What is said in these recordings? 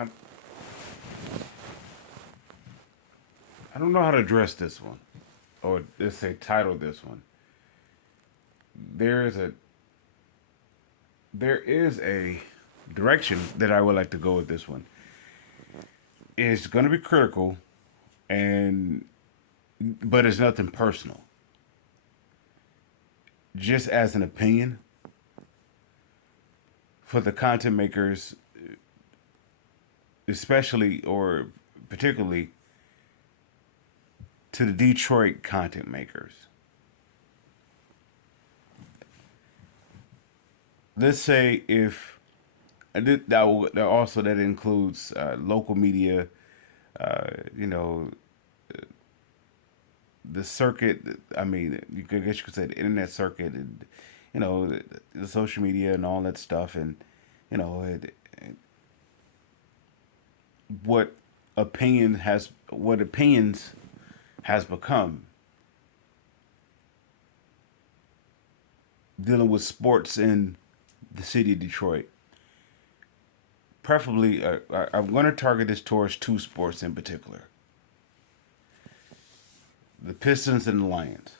I, I don't know how to address this one, or let's say title this one. There is a there is a direction that I would like to go with this one. It's going to be critical, and but it's nothing personal. Just as an opinion for the content makers, especially or particularly to the Detroit content makers. Let's say if that also that includes local media, you know, the circuit. I mean, I guess you could say the internet circuit, and the social media and all that stuff, and you know, what what opinions has become dealing with sports in the city of Detroit. Preferably, I'm going to target this towards two sports in particular: the Pistons and the Lions.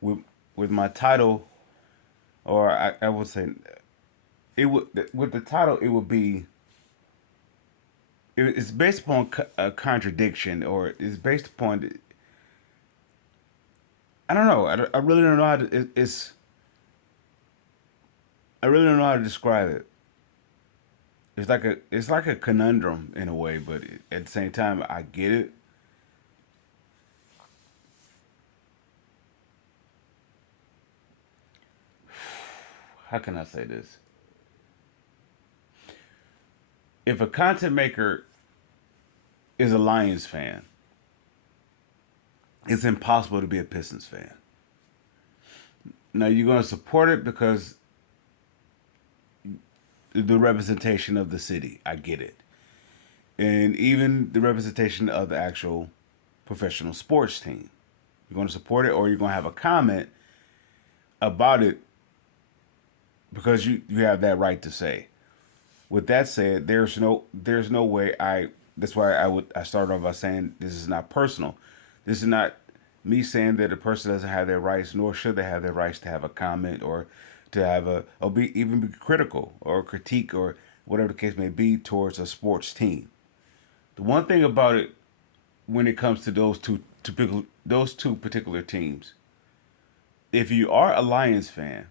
With with my title, or I would say, it would with the title, it would be. It's based upon a contradiction, or it's based upon. I don't know. I really don't know how to. It's. I really don't know how to describe it. It's like a conundrum in a way, but at the same time, I get it. How can I say this? If a content maker is a Lions fan, it's impossible to be a Pistons fan. Now you're going to support it because the representation of the city. I get it, and even the representation of the actual professional sports team. You're going to support it, or you're going to have a comment about it because you have that right to say. With that said, there's no way I. That's why I started off by saying this is not personal. This is not me saying that a person doesn't have their rights, nor should they have their rights to have a comment or to have a or be even be critical or critique or whatever the case may be towards a sports team. The one thing about it when it comes to those two particular teams, if you are a Lions fan,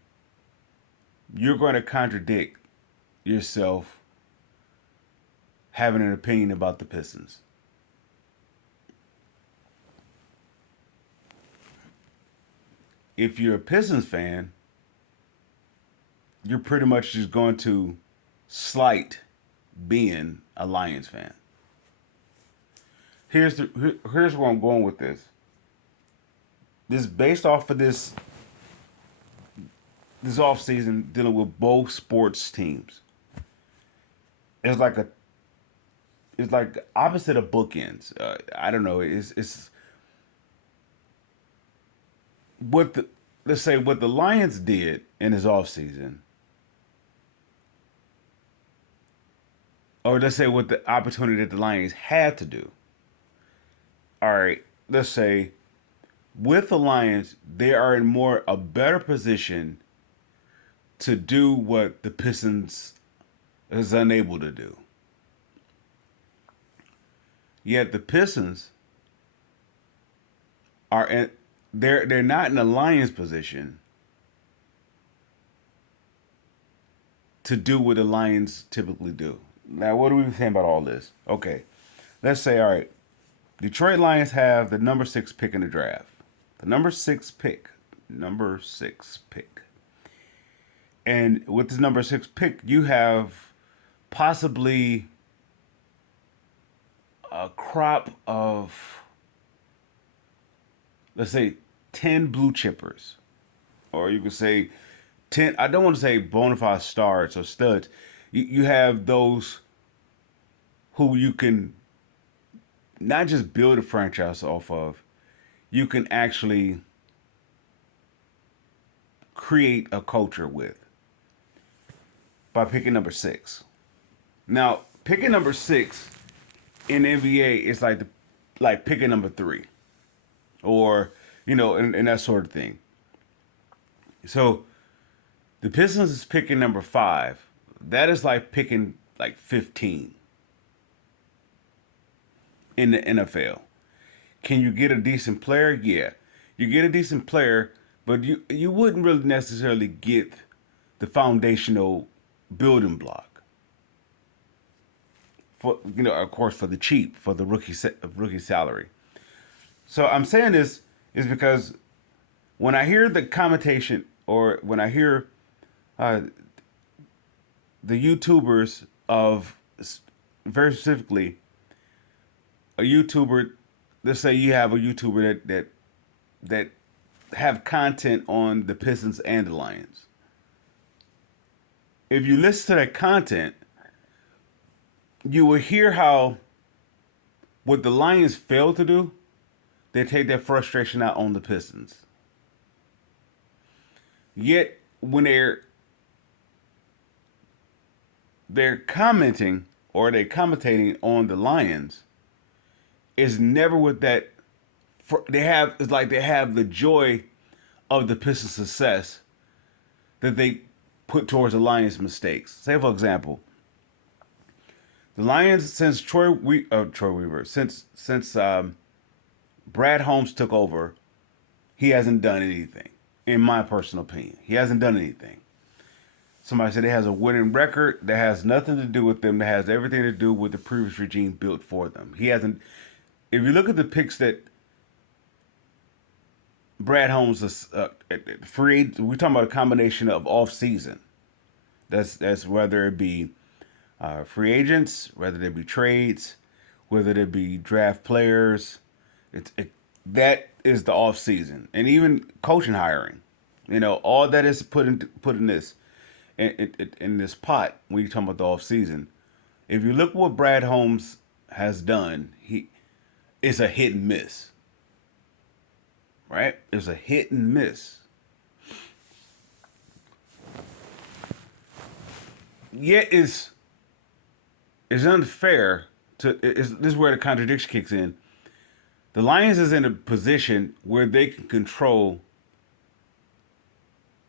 you're going to contradict yourself having an opinion about the Pistons. If you're a Pistons fan, you're pretty much just going to slight being a Lions fan. Here's where I'm going with this. This is based off of this off season dealing with both sports teams. It's like a it's like opposite of bookends. I don't know. It's what the let's say what the Lions did in his off season, or let's say what the opportunity that the Lions had to do. All right, let's say with the Lions, they are in more a better position to do what the Pistons is unable to do. Yet the Pistons are in, they're not in the Lions position to do what the Lions typically do. Now, what are we saying about all this? Okay, let's say all right, Detroit Lions have the number six pick in the draft. The number six pick, and with this number six pick, you have possibly a crop of let's say 10 blue chippers, or you could say 10. I don't want to say bona fide stars or studs. You have those who you can not just build a franchise off of, you can actually create a culture with. by picking number 6. Now, picking number 6 in the NBA is like picking number 3, or and that sort of thing. So the Pistons is picking number 5. That is like picking like 15 in the NFL. Can you get a decent player? Yeah, you get a decent player, but you wouldn't really necessarily get the foundational building block for of course, for the cheap, for the rookie salary. So I'm saying this is because when I hear the commentation, or when I hear uh, the YouTubers of, very specifically, a YouTuber, let's say you have a YouTuber that have content on the Pistons and the Lions. If you listen to that content, you will hear how what the Lions fail to do, they take their frustration out on the Pistons. Yet when they're commenting, or they're commentating on the Lions, is never with that. It's like they have the joy of the Pistons' success that they put towards the Lions' mistakes. Say, for example, the Lions, since Troy Weaver, since Brad Holmes took over, he hasn't done anything. In my personal opinion, he hasn't done anything. Somebody said it has a winning record that has nothing to do with them. That has everything to do with the previous regime built for them. He hasn't. If you look at the picks that Brad Holmes is free, we're talking about a combination of off season. That's whether it be free agents, whether it be trades, whether it be draft players. That is the off season, and even coaching hiring. All that is put in this in this pot when you're talking about the off season. If you look what Brad Holmes has done, it's a hit and miss. Right? It's a hit and miss. Yet it's unfair this is where the contradiction kicks in. The Lions is in a position where they can control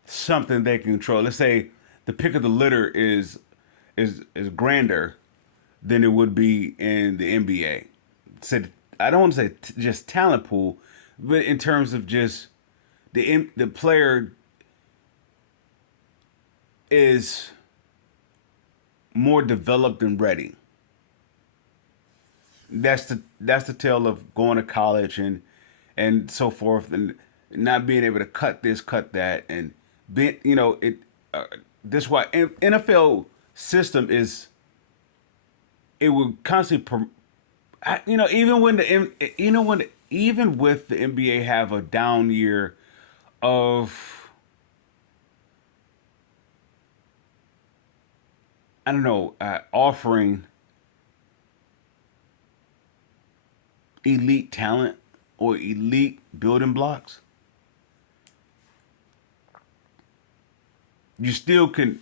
something they can control. Let's say the pick of the litter is grander than it would be in the NBA. I don't want to say just talent pool, but in terms of just the player is more developed and ready. That's the tale of going to college and so forth, and not being able to cut this, cut that, and this is why NFL system is, it will constantly even when even with the NBA have a down year of, I don't know, offering elite talent or elite building blocks, you still can,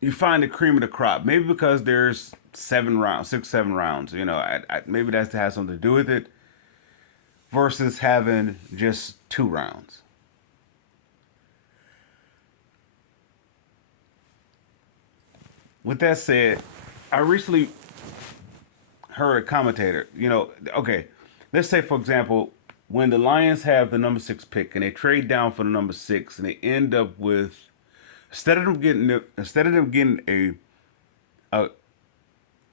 you find the cream of the crop. Maybe because there's 6, 7 rounds. Maybe that has something to do with it. Versus having just 2 rounds. With that said, I recently heard a commentator. Okay, let's say for example, when the Lions have the number 6 pick and they trade down for the number 6, and they end up with, instead of them getting a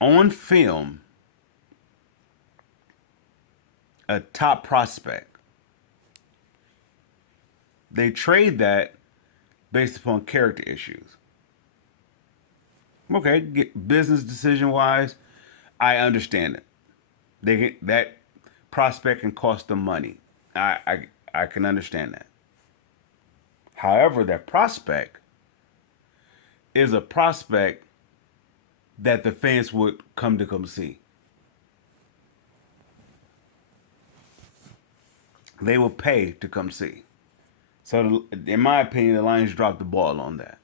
on film a top prospect, they trade that based upon character issues. Okay, business decision wise, I understand it. That prospect can cost them money. I can understand that. However, that prospect is a prospect that the fans would come see. They will pay to come see. So, in my opinion, the Lions dropped the ball on that.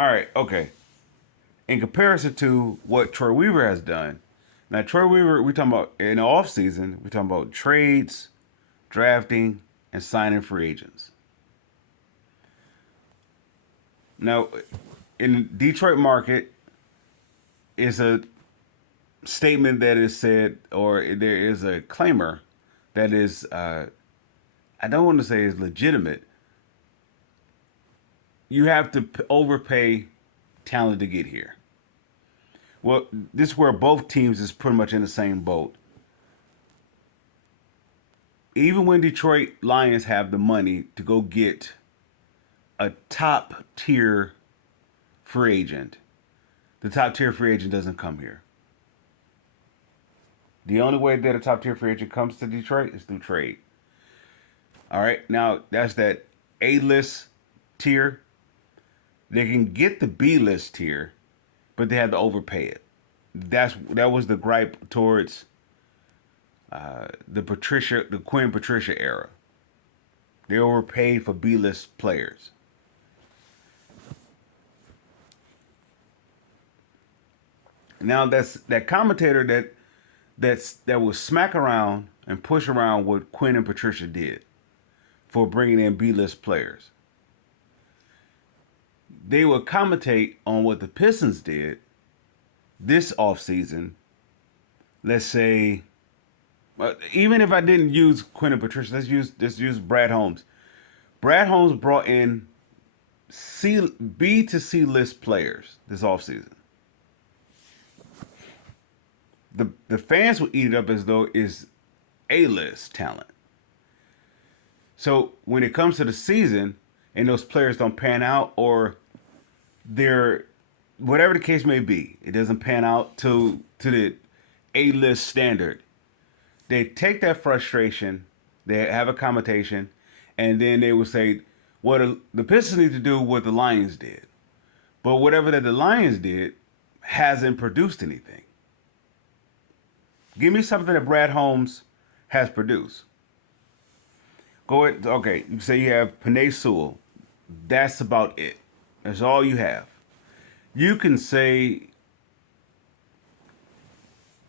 All right, okay. In comparison to what Troy Weaver has done, now Troy Weaver, we talking about in the off season, we talking about trades, drafting, and signing free agents. Now, in the Detroit market, is a statement that is said, or there is a claimer that is, I don't want to say is legitimate. You have to overpay talent to get here. Well, this is where both teams is pretty much in the same boat. Even when Detroit Lions have the money to go get a top tier free agent, the top tier free agent doesn't come here. The only way that a top tier free agent comes to Detroit is through trade. All right, now that's that A list tier. They can get the B list tier, but they have to overpay it. That was the gripe towards the Quinn Patricia era. They overpaid for B list players. Now that's that commentator that will smack around and push around what Quinn and Patricia did for bringing in B list players. They will commentate on what the Pistons did this offseason. Let's say, even if I didn't use Quinn and Patricia, let's use Brad Holmes. Brad Holmes brought in B to C list players this offseason. The fans will eat it up as though it's A list talent. So when it comes to the season and those players don't pan out, or they're whatever the case may be, it doesn't pan out to the A list standard. They take that frustration, they have a commentation, and then they will say, "What the Pistons need to do what the Lions did," but whatever that the Lions did hasn't produced anything. Give me something that Brad Holmes has produced. Go ahead. Okay, you say you have Penei Sewell. That's about it. That's all you have. You can say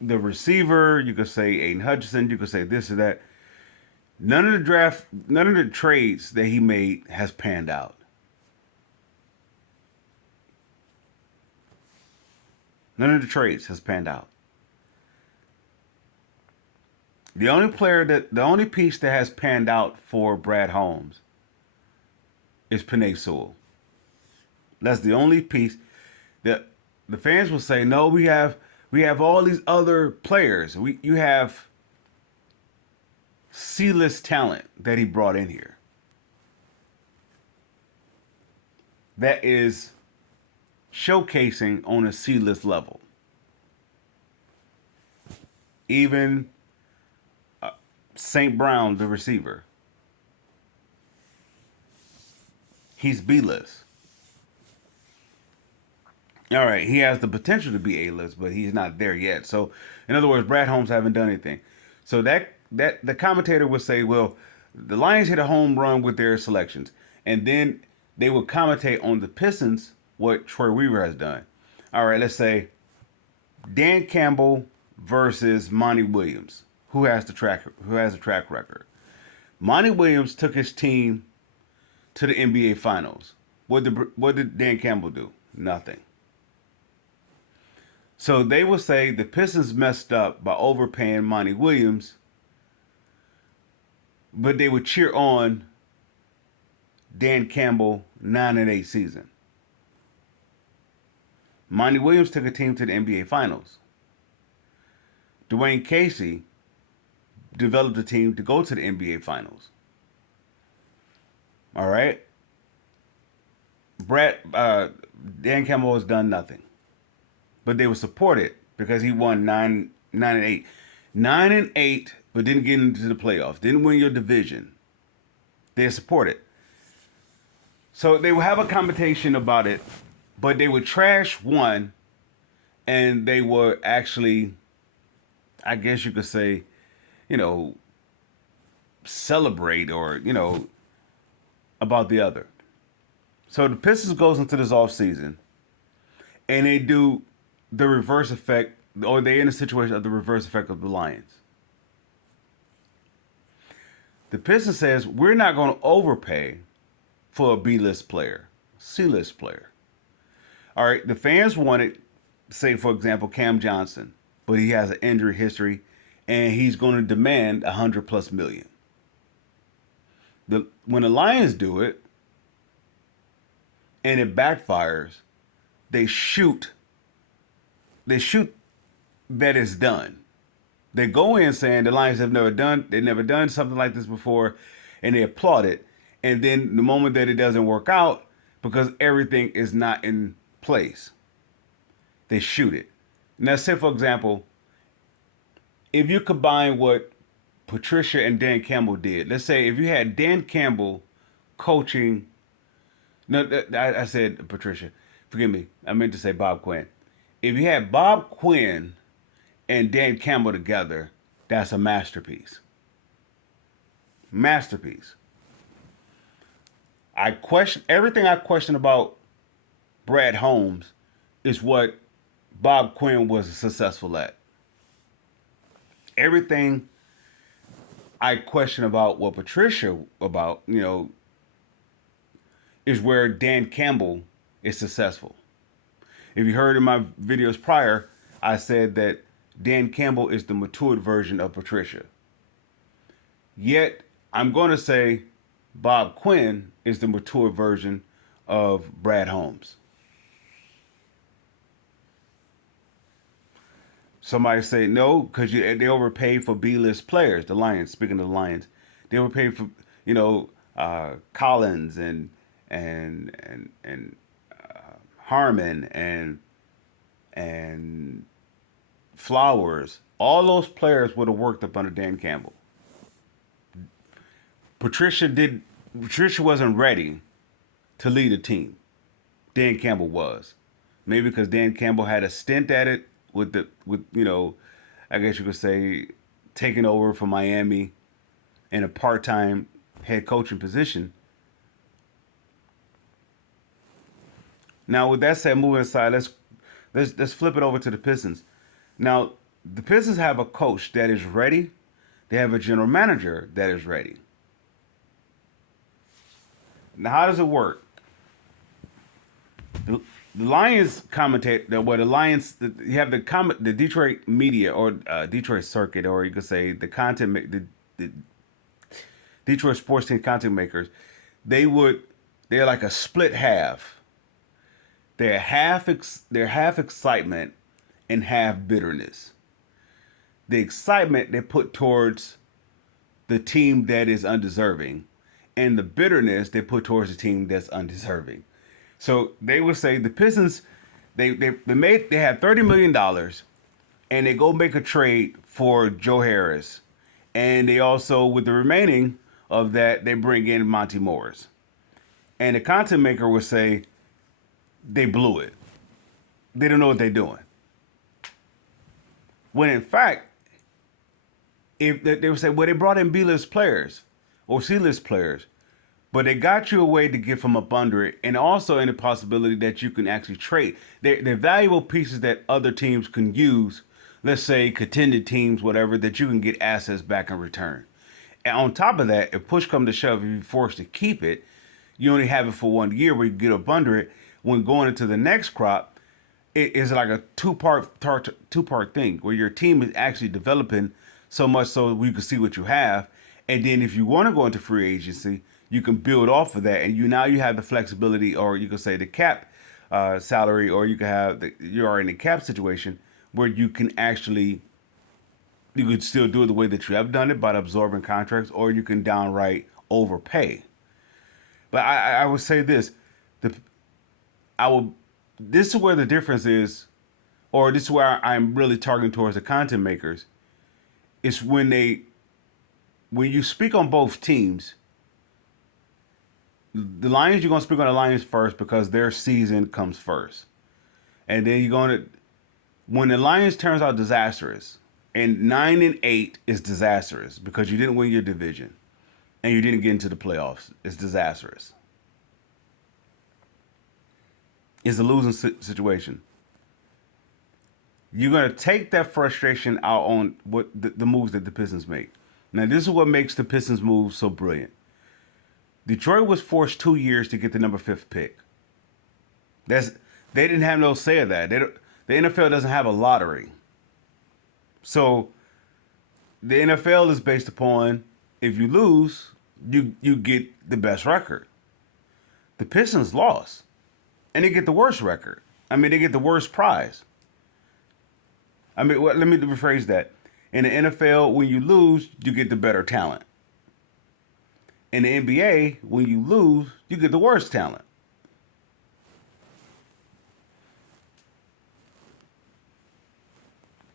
the receiver. You could say Aiden Hutchinson. You could say this or that. None of the trades that he made has panned out. None of the trades has panned out. The only piece that has panned out for Brad Holmes is Penei Sewell. That's the only piece that the fans will say, no, we have all these other players. You have C-list talent that he brought in here. That is showcasing on a C-list level. Even St. Brown, the receiver, he's B-list. All right, he has the potential to be A-list, but he's not there yet. So, in other words, Brad Holmes haven't done anything. So that the commentator would say, well, the Lions hit a home run with their selections, and then they would commentate on the Pistons what Troy Weaver has done. All right, let's say Dan Campbell versus Monty Williams. Who has the track record? Monty Williams took his team to the NBA Finals. What did Dan Campbell do? Nothing. So they will say the Pistons messed up by overpaying Monty Williams, but they would cheer on Dan Campbell 9-8 season. Monty Williams took a team to the NBA Finals. Dwayne Casey developed a team to go to the NBA Finals. All right. Dan Campbell has done nothing, but they were supported because he won 9-8, 9-8, but didn't get into the playoffs, didn't win your division. They're supported, so they will have a competition about it, but they would trash one, and they were actually, I guess you could say, celebrate or, about the other. So the Pistons goes into this offseason and they do the reverse effect, or they're in a situation of the reverse effect of the Lions. The Pistons says we're not going to overpay for a B-list player, C-list player. All right, the fans wanted, say for example, Cam Johnson, but he has an injury history, and he's going to demand 100+ million. When the Lions do it, and it backfires, they shoot. They shoot that it's done. They go in saying the Lions have never done something like this before, and they applaud it. And then the moment that it doesn't work out, because everything is not in place, they shoot it. Now, say for example, if you combine what Patricia and Dan Campbell did, let's say if you had Dan Campbell coaching, no, I said Patricia, forgive me, I meant to say Bob Quinn. If you had Bob Quinn and Dan Campbell together, that's a masterpiece. Masterpiece. I question everything I question about Brad Holmes is what Bob Quinn was successful at. Everything I question about what Patricia about, is where Dan Campbell is successful. If you heard in my videos prior, I said that Dan Campbell is the matured version of Patricia. Yet, I'm going to say Bob Quinn is the mature version of Brad Holmes. Somebody say no, because they overpaid for B-list players. The Lions, speaking of the Lions, they overpaid for Collins and Harmon and Flowers. All those players would have worked up under Dan Campbell. Patricia wasn't ready to lead a team. Dan Campbell was. Maybe because Dan Campbell had a stint at it with I guess you could say taking over from Miami in a part-time head coaching position. Now, with that said, moving aside, let's flip it over to the Pistons. Now, the Pistons have a coach that is ready. They have a general manager that is ready. Now, how does it work? The Lions commentate that the Lions you have the Detroit media or Detroit circuit, or you could say the the Detroit sports team content makers. They're like a split half. They're half excitement and half bitterness. The excitement they put towards the team that is undeserving, and the bitterness they put towards the team that's undeserving. So they would say the Pistons, they had $30 million, and they go make a trade for Joe Harris, and they also, with the remaining of that, they bring in Monty Morris, and the content maker would say they blew it. They don't know what they're doing. When in fact, if they would say, well, they brought in B-list players or C-list players, but they got you a way to get from up under it, and also in the possibility that you can actually trade. They're valuable pieces that other teams can use, let's say contended teams, whatever, that you can get assets back in return. And on top of that, if push comes to shove, if you're forced to keep it, you only have it for 1 year where you get up under it. When going into the next crop, it is like a two-part thing where your team is actually developing so much so we can see what you have. And then if you want to go into free agency, you can build off of that, and you have the flexibility, or you could say the cap salary, or you can have you are in a cap situation where you can still do it the way that you have done it by absorbing contracts, or you can downright overpay. But I would say this, this is where the difference is, or this is where I'm really targeting towards the content makers. It's when you speak on both teams. The Lions, you're going to speak on the Lions first because their season comes first. And then when the Lions turns out disastrous, and 9-8 is disastrous because you didn't win your division and you didn't get into the playoffs. It's disastrous. It's a losing situation. You're gonna take that frustration out on what the moves that the Pistons make. Now, this is what makes the Pistons move so brilliant. Detroit was forced 2 years to get the number fifth pick. That's they didn't have no say of that. The NFL doesn't have a lottery, so the NFL is based upon if you lose, you get the best record. The Pistons lost, and they get the worst record. I mean, they get the worst prize. I mean, let me rephrase that. In the NFL, when you lose, you get the better talent. In the NBA, when you lose, you get the worst talent.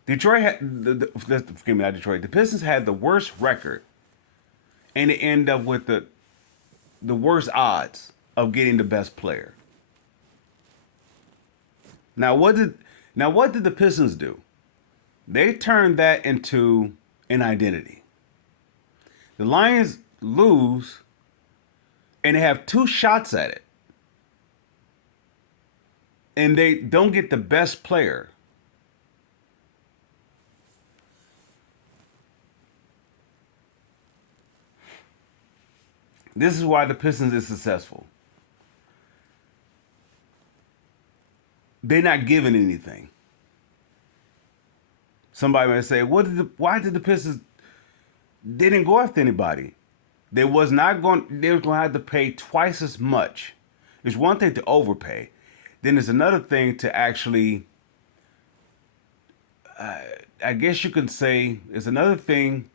Detroit had forgive me, not Detroit. The Pistons had the worst record, and they end up with the worst odds of getting the best player. Now what did the Pistons do? They turned that into an identity. The Lions lose, and they have two shots at it, and they don't get the best player. This is why the Pistons is successful. They're not giving anything. Somebody might say, why did the Pistons, they didn't go after anybody. They was going to have to pay twice as much. It's one thing to overpay. Then it's another thing to actually, I guess you could say, it's another thing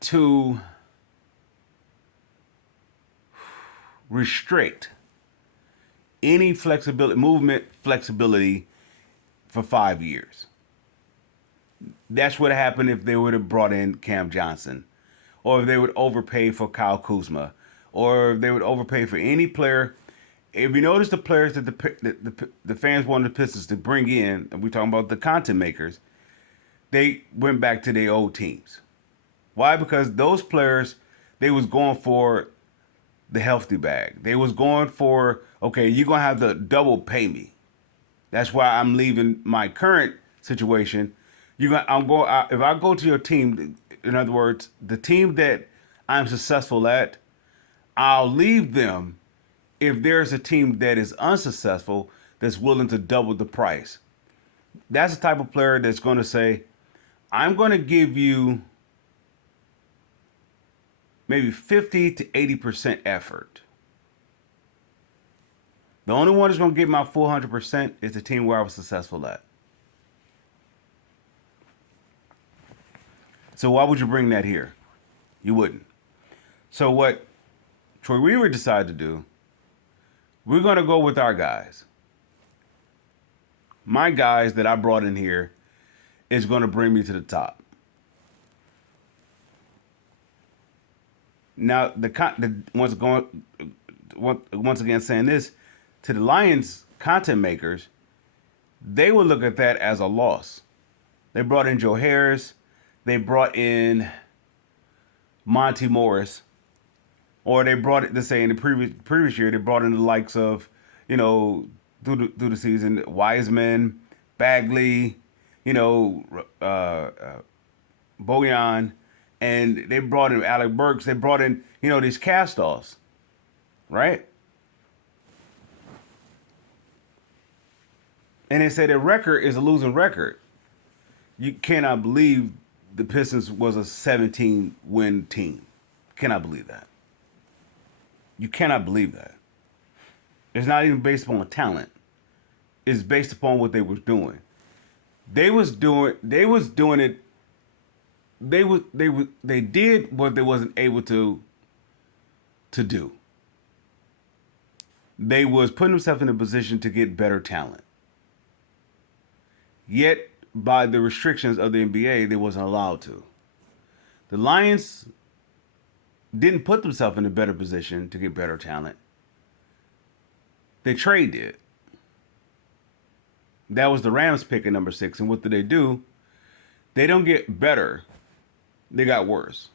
to restrict any movement flexibility for 5 years. That's what happened if they would have brought in Cam Johnson, or if they would overpay for Kyle Kuzma, or if they would overpay for any player. If you notice the players that the fans wanted the Pistons to bring in, and we're talking about the content makers, they went back to their old teams. Why? Because those players, they was going for the healthy bag. They was going for, okay, you're going to have to double pay me. That's why I'm leaving my current situation. If I go to your team, in other words, the team that I'm successful at, I'll leave them if there's a team that is unsuccessful that's willing to double the price. That's the type of player that's going to say, I'm going to give you maybe 50 to 80% effort. The only one that's going to get my full 100% is the team where I was successful at. So why would you bring that here? You wouldn't. So what Troy Weaver decided to do, we're going to go with our guys. My guys that I brought in here is going to bring me to the top. Now, once again saying this, to the Lions content makers, they would look at that as a loss. They brought in Joe Harris, they brought in Monty Morris, or they brought it, let's say in the previous year, they brought in the likes of, through the season, Wiseman, Bagley, Bojan, and they brought in Alec Burks. They brought in, these cast-offs, right? And they say their record is a losing record. You cannot believe the Pistons was a 17-win team. Cannot believe that. You cannot believe that. It's not even based upon talent. It's based upon what they were doing. They did what they wasn't able to do. They was putting themselves in a position to get better talent. Yet, by the restrictions of the NBA, they wasn't allowed to. The Lions didn't put themselves in a better position to get better talent. They traded it. That was the Rams pick at number 6. And what did they do? They don't get better. They got worse.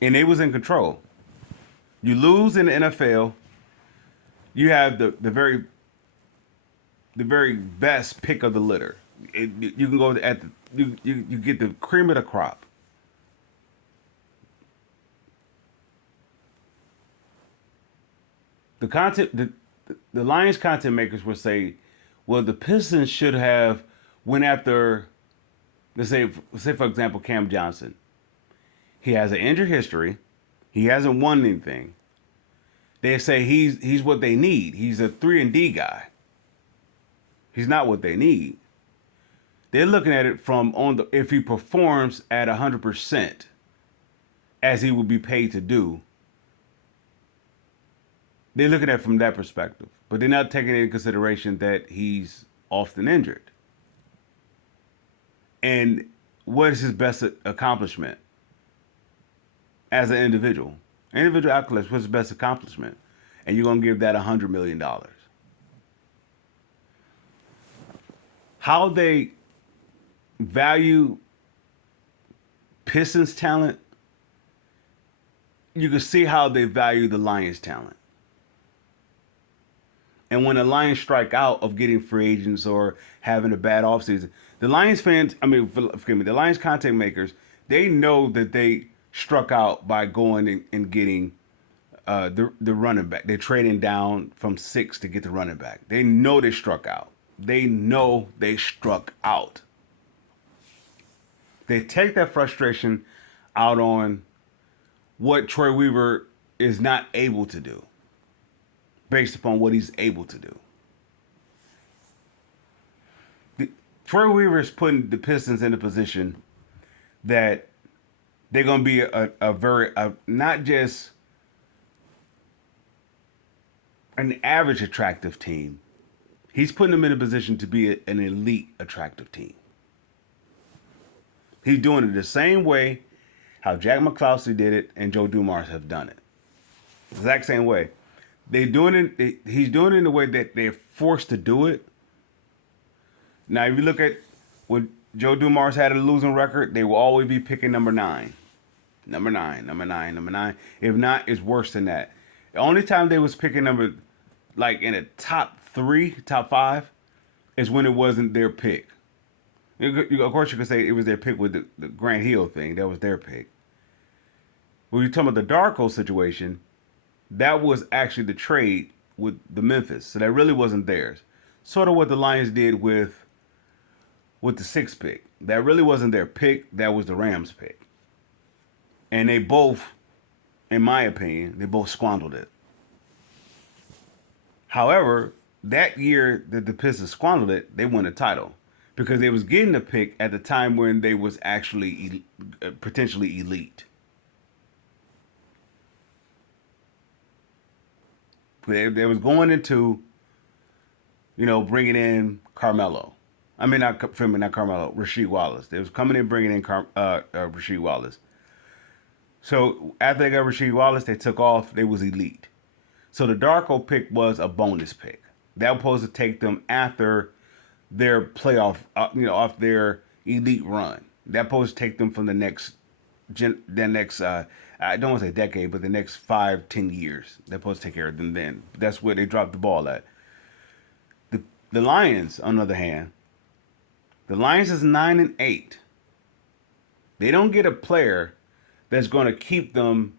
and they was in control. You lose in the NFL, you have the very best pick of the litter. You can go at you get the cream of the crop. The content the Lions content makers will say, well, the Pistons should have went after, let's say for example, Cam Johnson. He has an injury history. He hasn't won anything. They say he's what they need. He's a 3-and-D guy. He's not what they need. They're looking at it from on the if he performs at 100% as he would be paid to do. They're looking at it from that perspective, but they're not taking into consideration that he's often injured. And what is his best accomplishment as an individual? Individual accolades, what's his best accomplishment? And you're going to give that $100 million. How they value Pistons talent, you can see how they value the Lions talent. And when the Lions strike out of getting free agents or having a bad offseason, the Lions fans, forgive me, the Lions content makers, they know that they struck out by going and getting the running back. They're trading down from 6 to get the running back. They know they struck out. They know they struck out. They take that frustration out on what Troy Weaver is not able to do based upon what he's able to do. Troy Weaver is putting the Pistons in a position that they're going to be not just an average attractive team. He's putting them in a position to be an elite attractive team. He's doing it the same way how Jack McCloskey did it and Joe Dumars have done it. The exact same way. He's doing it in the way that they're forced to do it. Now, if you look at when Joe Dumars had a losing record, they will always be picking number 9. Number 9, number 9, number 9. If not, it's worse than that. The only time they was picking number, like in the top 3, top 5, is when it wasn't their pick. Of course, you could say it was their pick with the Grant Hill thing. That was their pick. When you're talking about the Darko situation, that was actually the trade with the Memphis. So that really wasn't theirs. Sort of what the Lions did with the 6th pick. That really wasn't their pick. That was the Rams pick. And they both, in my opinion, they both squandered it. However, that year that the Pistons squandered it, they won a title. Because they was getting the pick at the time when they was actually potentially elite. They was going into, bringing in Carmelo. Not Carmelo, Rasheed Wallace. They was coming in bringing in Rasheed Wallace. So after they got Rasheed Wallace, they took off. They was elite. So the Darko pick was a bonus pick. That was supposed to take them after their playoff, off their elite run. That supposed to take them from the next, I don't want to say decade, but the next 5-10 years. They're supposed to take care of them then. That's where they dropped the ball at. The Lions, on the other hand, the Lions is 9-8. They don't get a player that's going to keep them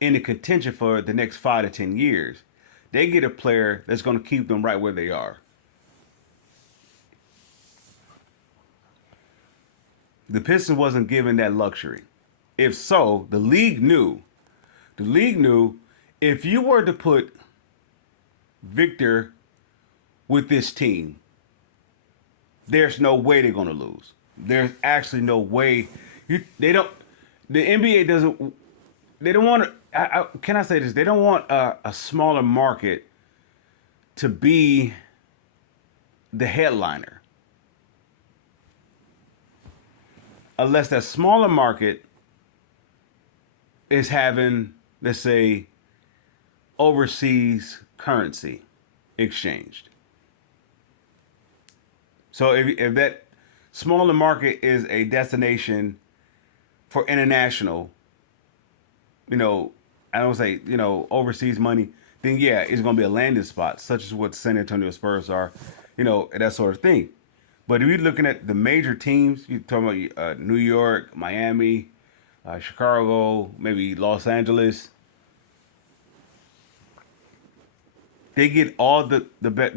in the contention for the next 5 to 10 years. They get a player that's going to keep them right where they are. The Pistons wasn't given that luxury. If so, the league knew if you were to put Victor with this team, there's no way they're going to lose. There's actually no way. The NBA doesn't, they don't want to, can I say this? They don't want a smaller market to be the headliner. Unless that smaller market is having, let's say, overseas currency exchanged. So if that smaller market is a destination for international you know, I don't say, overseas money, then yeah, it's going to be a landing spot, such as what San Antonio Spurs are, that sort of thing. But if you're looking at the major teams, you're talking about New York, Miami, Chicago, maybe Los Angeles, they get all they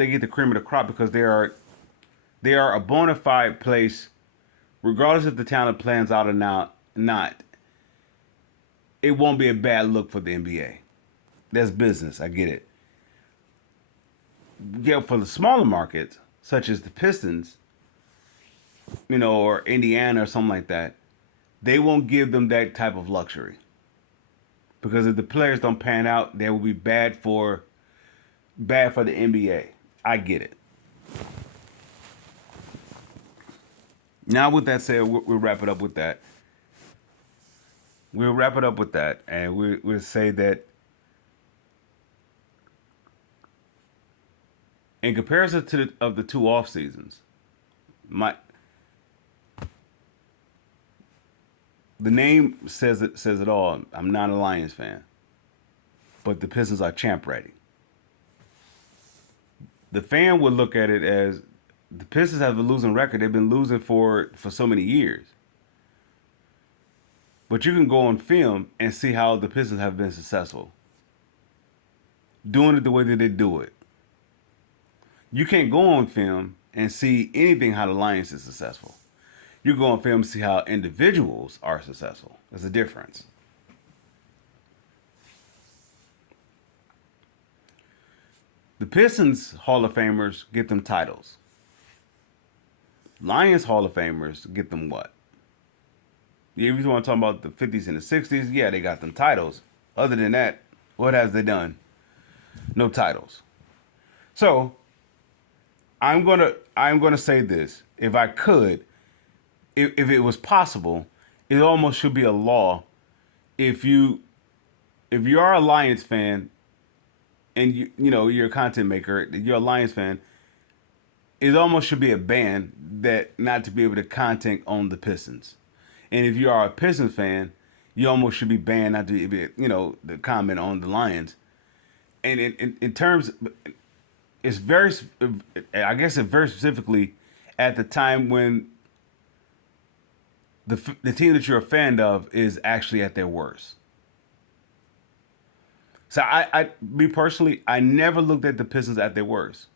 get the cream of the crop because they are a bona fide place, regardless if the talent plans out or not. It won't be a bad look for the NBA. That's business. I get it. Yeah, for the smaller markets, such as the Pistons, or Indiana or something like that, they won't give them that type of luxury. Because if the players don't pan out, they will be bad for the NBA. I get it. Now, with that said, we'll wrap it up with that. We'll wrap it up with that, and we'll say that in comparison to of the two off seasons, my the name says it all. I'm not a Lions fan, but the Pistons are champ ready. The fan would look at it as the Pistons have a losing record. They've been losing for so many years. But you can go on film and see how the Pistons have been successful, doing it the way that they do it. You can't go on film and see anything how the Lions is successful. You go on film and see how individuals are successful. There's a difference. The Pistons Hall of Famers get them titles. Lions Hall of Famers get them what? If you want to talk about the 50s and the 60s, yeah, they got them titles. Other than that, what have they done? No titles. So I'm gonna say this. If I could, if it was possible, it almost should be a law. If you are a Lions fan and you're a content maker, you're a Lions fan, it almost should be a ban that not to be able to content on the Pistons. And if you are a Pistons fan, you almost should be banned not to be, the comment on the Lions. And in terms, it's very, I guess it very specifically at the time when the team that you're a fan of is actually at their worst. So me personally, I never looked at the Pistons at their worst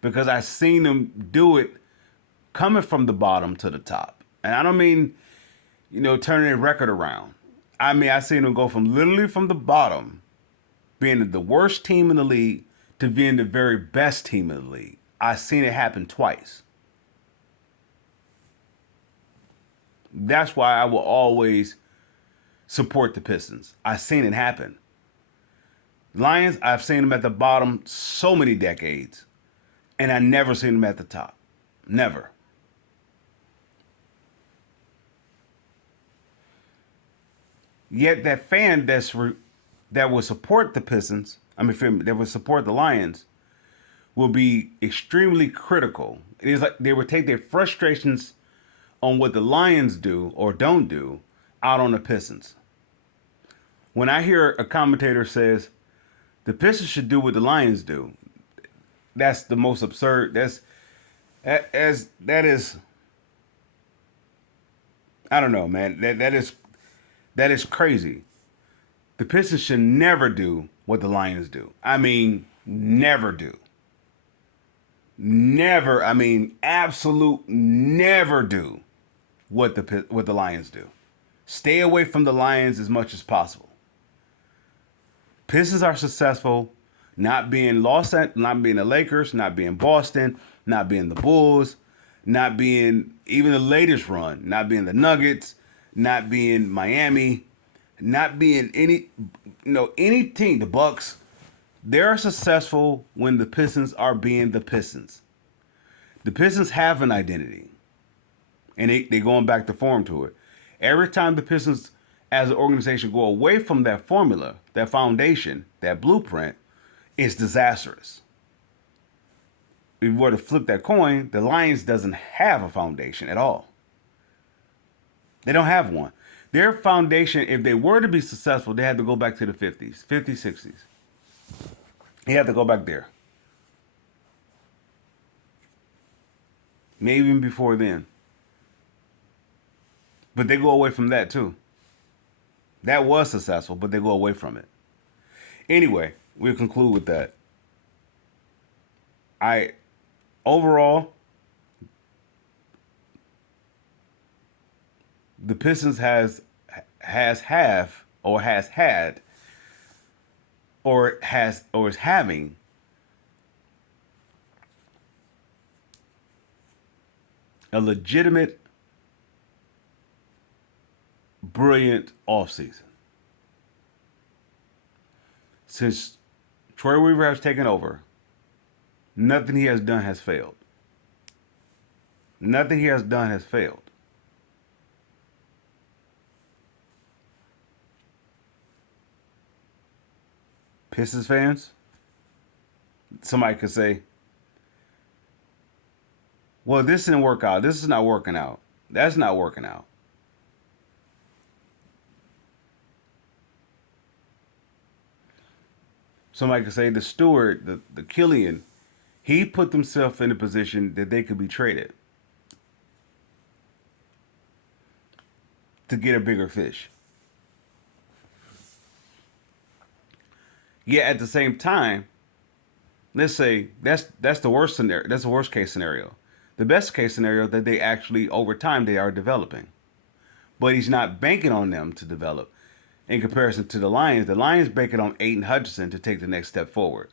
because I seen them do it coming from the bottom to the top. And I don't mean, turning a record around. I mean, I seen them go from the bottom, being the worst team in the league, to being the very best team in the league. I seen it happen twice. That's why I will always support the Pistons. I seen it happen. Lions, I've seen them at the bottom so many decades, and I never seen them at the top. Never. Yet that fan that will support the Pistons, that will support the Lions, will be extremely critical. It is like they would take their frustrations on what the Lions do or don't do out on the Pistons. When I hear a commentator says the Pistons should do what the Lions do, that's the most absurd. That is I don't know, man. That is crazy. The Pistons should never do what the Lions do. I mean, never do. Never. I mean, absolute never do what the Lions do. Stay away from the Lions as much as possible. Pistons are successful not being not being the Lakers, not being Boston, not being the Bulls, not being even the latest run, not being the Nuggets, not being Miami, not being any team, the Bucks. They're successful when the Pistons are being the Pistons. The Pistons have an identity, and they're going back to form to it. Every time the Pistons as an organization go away from that formula, that foundation, that blueprint, it's disastrous. If you were to flip that coin, the Lions doesn't have a foundation at all. They don't have one. Their foundation, if they were to be successful, they had to go back to the 50s, 60s. They had to go back there. Maybe even before then. But they go away from that too. That was successful, but they go away from it. Anyway, we'll conclude with that. I overall, the Pistons have or has had or is having a legitimate, brilliant offseason. Since Troy Weaver has taken over, nothing he has done has failed. Nothing he has done has failed. Pistons fans, somebody could say, well, this didn't work out. This is not working out. That's not working out. Somebody could say the steward, the Killian, he put himself in a position that they could be traded to get a bigger fish. Yet at the same time, let's say that's the worst scenario. That's the worst case scenario. The best case scenario that they actually over time they are developing, but he's not banking on them to develop. In comparison to the Lions banking on Aiden Hutchinson to take the next step forward.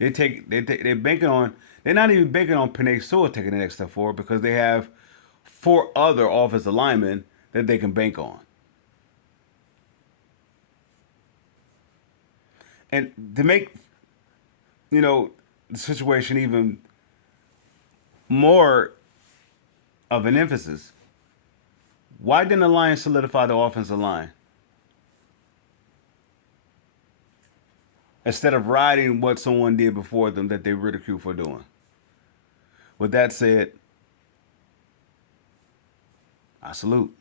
They're banking on they're not even banking on Penei Sewell taking the next step forward because they have four other offensive linemen that they can bank on. And to make the situation even more of an emphasis, why didn't the Lions solidify the offensive line? Instead of riding what someone did before them that they ridicule for doing. With that said, I salute.